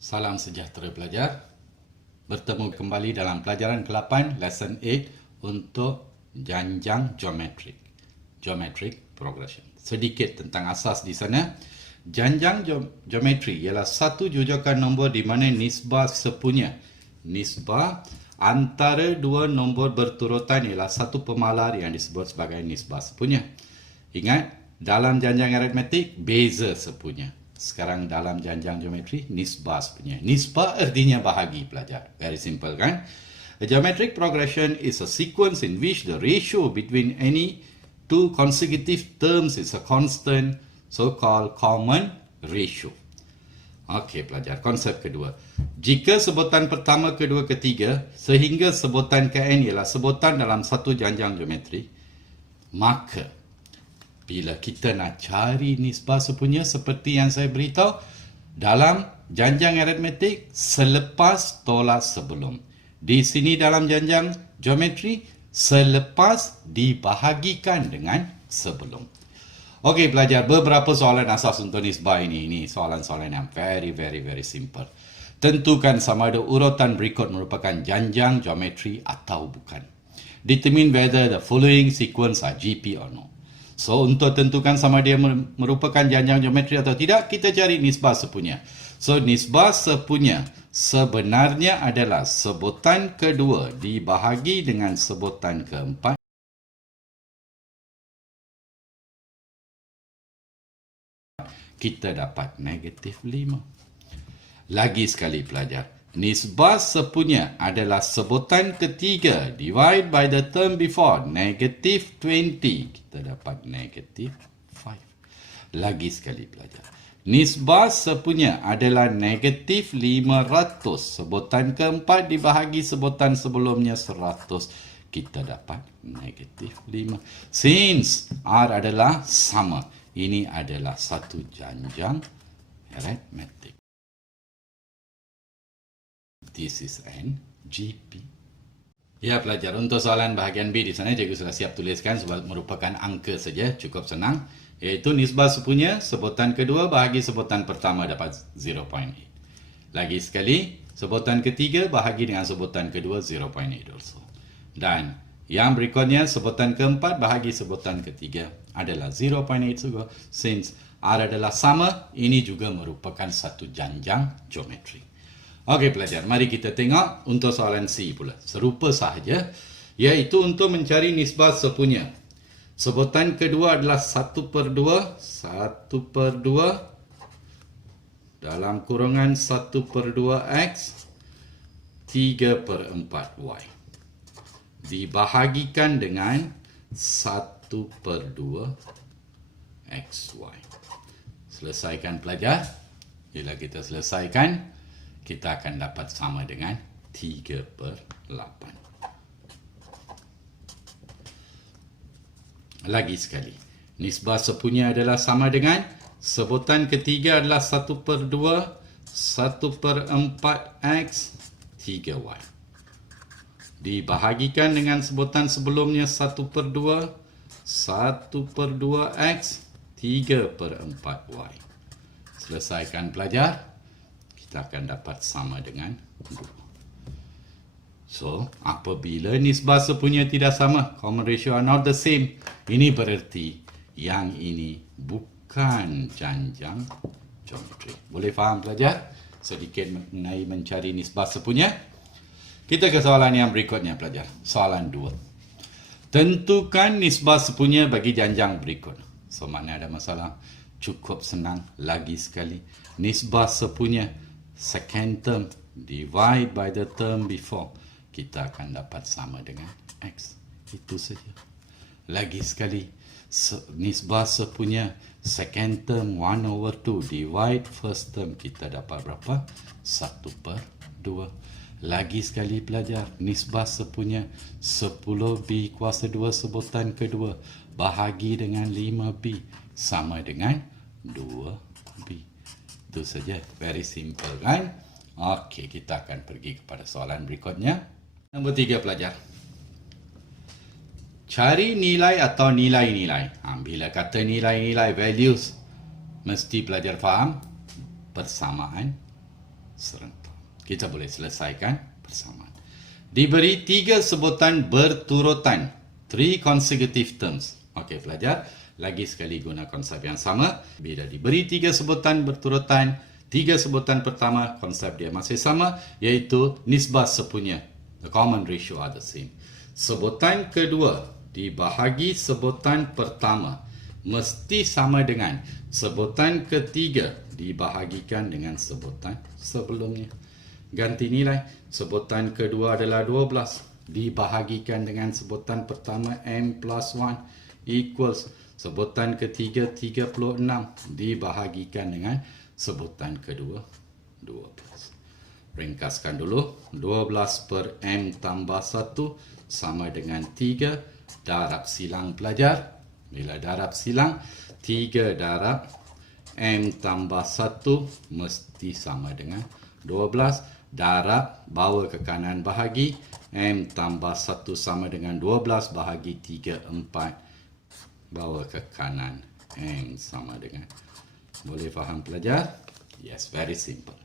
Salam sejahtera pelajar. Bertemu kembali dalam pelajaran ke-8 lesson 8 untuk janjang geometrik. Geometric progression. Sedikit tentang asas di sana. Janjang geometri ialah satu jujukan nombor di mana nisbah sepunya. Nisbah antara dua nombor berturutan ialah satu pemalar yang disebut sebagai nisbah sepunya. Ingat, dalam janjang aritmetik, beza sepunya. Sekarang dalam janjang geometri, nisbah sepunya. Nisbah artinya bahagi, pelajar. Very simple, kan? A geometric progression is a sequence in which the ratio between any two consecutive terms is a constant, so-called common ratio. Okey, pelajar. Konsep kedua. Jika sebutan pertama, kedua, ketiga, sehingga sebutan Kn ialah sebutan dalam satu janjang geometri, maka bila kita nak cari nisbah sepunya seperti yang saya beritahu, dalam janjang aritmetik selepas tolak sebelum. Di sini dalam janjang geometri selepas dibahagikan dengan sebelum. Okey pelajar, beberapa soalan asas untuk nisbah ini. Ini soalan-soalan yang very simple. Tentukan sama ada urutan berikut merupakan janjang geometri atau bukan. Determine whether the following sequence are GP or no. So, untuk tentukan sama dia merupakan janjang geometri atau tidak, kita cari nisbah sepunya. So, nisbah sepunya sebenarnya adalah sebutan kedua dibahagi dengan sebutan keempat. Kita dapat negatif 5. Lagi sekali pelajar. Nisbah sepunya adalah sebutan ketiga divide by the term before, negatif 20. Kita dapat negatif 5. Lagi sekali pelajar. Nisbah sepunya adalah negatif 500. Sebutan keempat dibahagi sebutan sebelumnya 100. Kita dapat negatif 5. Since R adalah sama, ini adalah satu janjang aritmetik. This is an GP. Ya pelajar, untuk soalan bahagian B di sana cikgu sudah siap tuliskan sebab merupakan angka saja, cukup senang. Iaitu nisbah sepunya, sebutan kedua bahagi sebutan pertama dapat 0.8. Lagi sekali, sebutan ketiga bahagi dengan sebutan kedua 0.8 also. Dan yang berikutnya, sebutan keempat bahagi sebutan ketiga adalah 0.8 juga. Since R adalah sama, ini juga merupakan satu janjang geometri. Okey pelajar, mari kita tengok untuk soalan C pula. Serupa sahaja, iaitu untuk mencari nisbah sepunya. Sebutan kedua adalah 1/2, 1/2 dalam kurungan 1/2x, 3/4y. Dibahagikan dengan 1/2xy. Selesaikan pelajar. Bila kita selesaikan, kita akan dapat sama dengan 3/8. Lagi sekali. Nisbah sepunya adalah sama dengan sebutan ketiga adalah 1/2, 1/4x, 3y. Dibahagikan dengan sebutan sebelumnya 1/2, 1/2x, 3/4y. Selesaikan pelajar. Kita akan dapat sama dengan 2. So, apabila nisbah sepunya tidak sama, common ratio are not the same, ini bererti yang ini bukan janjang geometri. Boleh faham pelajar? Sedikit mengenai mencari nisbah sepunya. Kita ke soalan yang berikutnya pelajar. Soalan 2. Tentukan nisbah sepunya bagi janjang berikut. So, mana ada masalah? Cukup senang. Lagi sekali. Nisbah sepunya second term divide by the term before, kita akan dapat sama dengan x. Itu saja. Lagi sekali, nisbah sepunya second term 1/2 divide first term, kita dapat berapa? 1/2. Lagi sekali pelajar, nisbah sepunya 10b kuasa 2 sebutan kedua bahagi dengan 5b sama dengan 2b. Itu saja. Very simple, kan? Okey, kita akan pergi kepada soalan berikutnya. Nombor 3 pelajar. Cari nilai atau nilai-nilai. Bila kata nilai-nilai values, mesti pelajar faham persamaan serentak. Kita boleh selesaikan persamaan. Diberi 3 sebutan berturutan, 3 consecutive terms. Okey pelajar, lagi sekali guna konsep yang sama. Bila diberi 3 sebutan berturutan, 3 sebutan pertama, konsep dia masih sama, iaitu nisbah sepunya. The common ratio are the same. Sebutan kedua dibahagi sebutan pertama mesti sama dengan sebutan ketiga dibahagikan dengan sebutan sebelumnya. Ganti nilai. Sebutan kedua adalah 12 dibahagikan dengan sebutan pertama M plus 1 equals sebutan ketiga 36 dibahagikan dengan sebutan kedua 12. Ringkaskan dulu. 12 per M tambah 1 sama dengan 3. Darab silang pelajar. Bila darab silang, 3 darab M tambah 1 mesti sama dengan 12. Darab, bawa ke kanan bahagi. M tambah 1 sama dengan 12 bahagi 3, 4. Bawa ke kanan. M sama dengan. Boleh faham pelajar? Yes, very simple.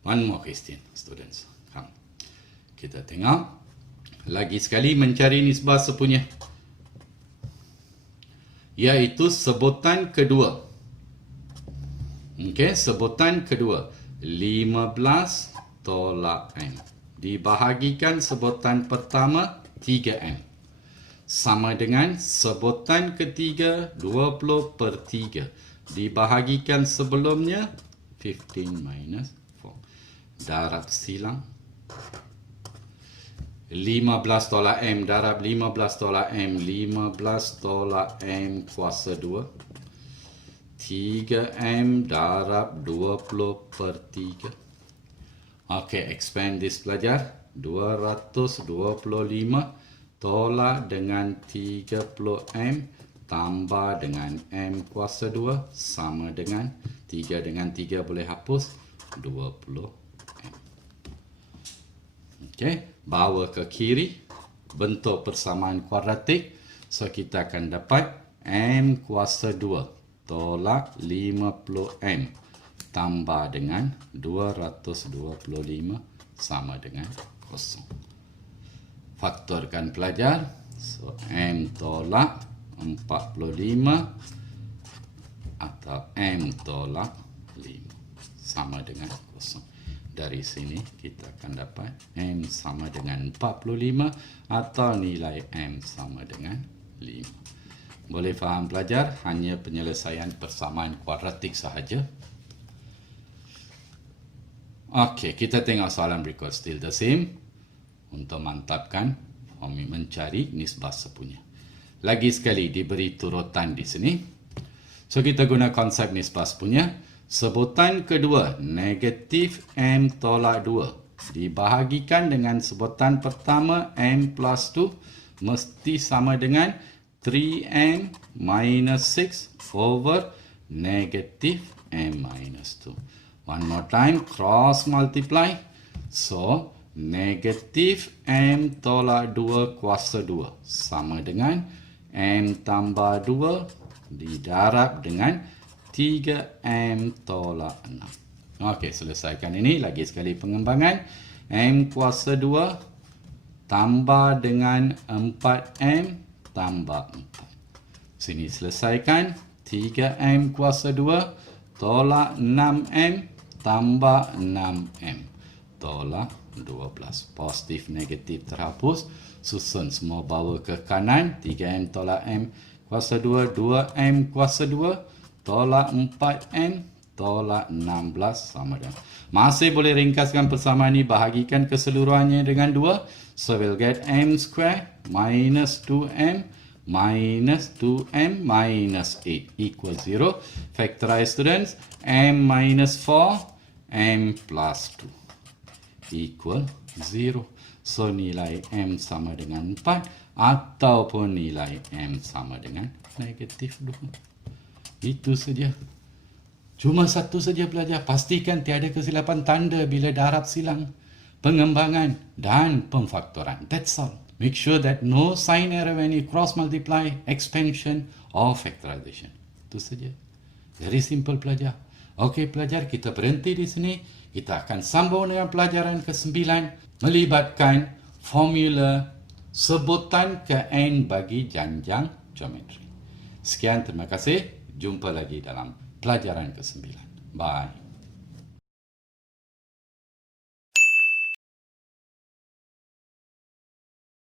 One more question, students. Come. Kita tengok. Lagi sekali mencari nisbah sepunya. Iaitu sebutan kedua. Okey, sebutan kedua. 15 tolak M. Dibahagikan sebutan pertama 3M. Sama dengan sebutan ketiga 20 per 3. Dibahagikan sebelumnya 15 minus 4. Darab silang. 15 tolak M darab 15 tolak M. 15 tolak M kuasa 2. 3M darab 20 per 3. Okey, expand this pelajar. 225 tolak dengan 30M tambah dengan M kuasa 2 sama dengan 3 dengan 3 boleh hapus 20M. Okey, bawa ke kiri bentuk persamaan kuadratik. So kita akan dapat M kuasa 2 tolak 50M tambah dengan 225 sama dengan 0. Faktorkan pelajar. So, M tolak 45 atau M tolak 5 sama dengan 0. Dari sini kita akan dapat M sama dengan 45 atau nilai M sama dengan 5. Boleh faham pelajar? Hanya penyelesaian persamaan kuadratik sahaja. Okey, kita tengok soalan berikut. Still the same. Untuk mantapkan, kami mencari nisbah sepunya. Lagi sekali diberi turutan di sini. So kita guna konsep nisbah sepunya. Sebutan kedua negatif M tolak 2 dibahagikan dengan sebutan pertama M plus 2 mesti sama dengan 3M minus 6 over negative M minus 2. One more time, cross multiply. So, negative M tolak 2 kuasa 2 sama dengan M tambah 2 didarab dengan 3M tolak 6. Okey, selesaikan ini. Lagi sekali pengembangan. M kuasa 2 tambah dengan 4M tambah 4. Sini selesaikan. 3M kuasa 2 tolak 6M tambah 6M tolak 12. Positif negatif terhapus. Susun semua bawa ke kanan. 3M tolak M kuasa 2. 2M kuasa 2 tolak 4M tolak 16 sama dengan. Masih boleh ringkaskan persamaan ini. Bahagikan keseluruhannya dengan 2. So we'll get M square minus 2M minus 2M minus 8 equals 0. Factorize students. M minus 4, M plus 2 equal 0. So nilai M sama dengan 4 ataupun nilai M sama dengan negatif 2. Itu saja. Cuma satu saja pelajar. Pastikan tiada kesilapan tanda bila darab silang, pengembangan dan pemfaktoran. That's all. Make sure that no sign error when you cross multiply, expansion or factorization. Itu saja. Very simple pelajar. Okey pelajar, kita berhenti di sini. Kita akan sambung dengan pelajaran ke-9 melibatkan formula sebutan ke N bagi janjang geometri. Sekian, terima kasih. Jumpa lagi dalam pelajaran ke-9. Bye.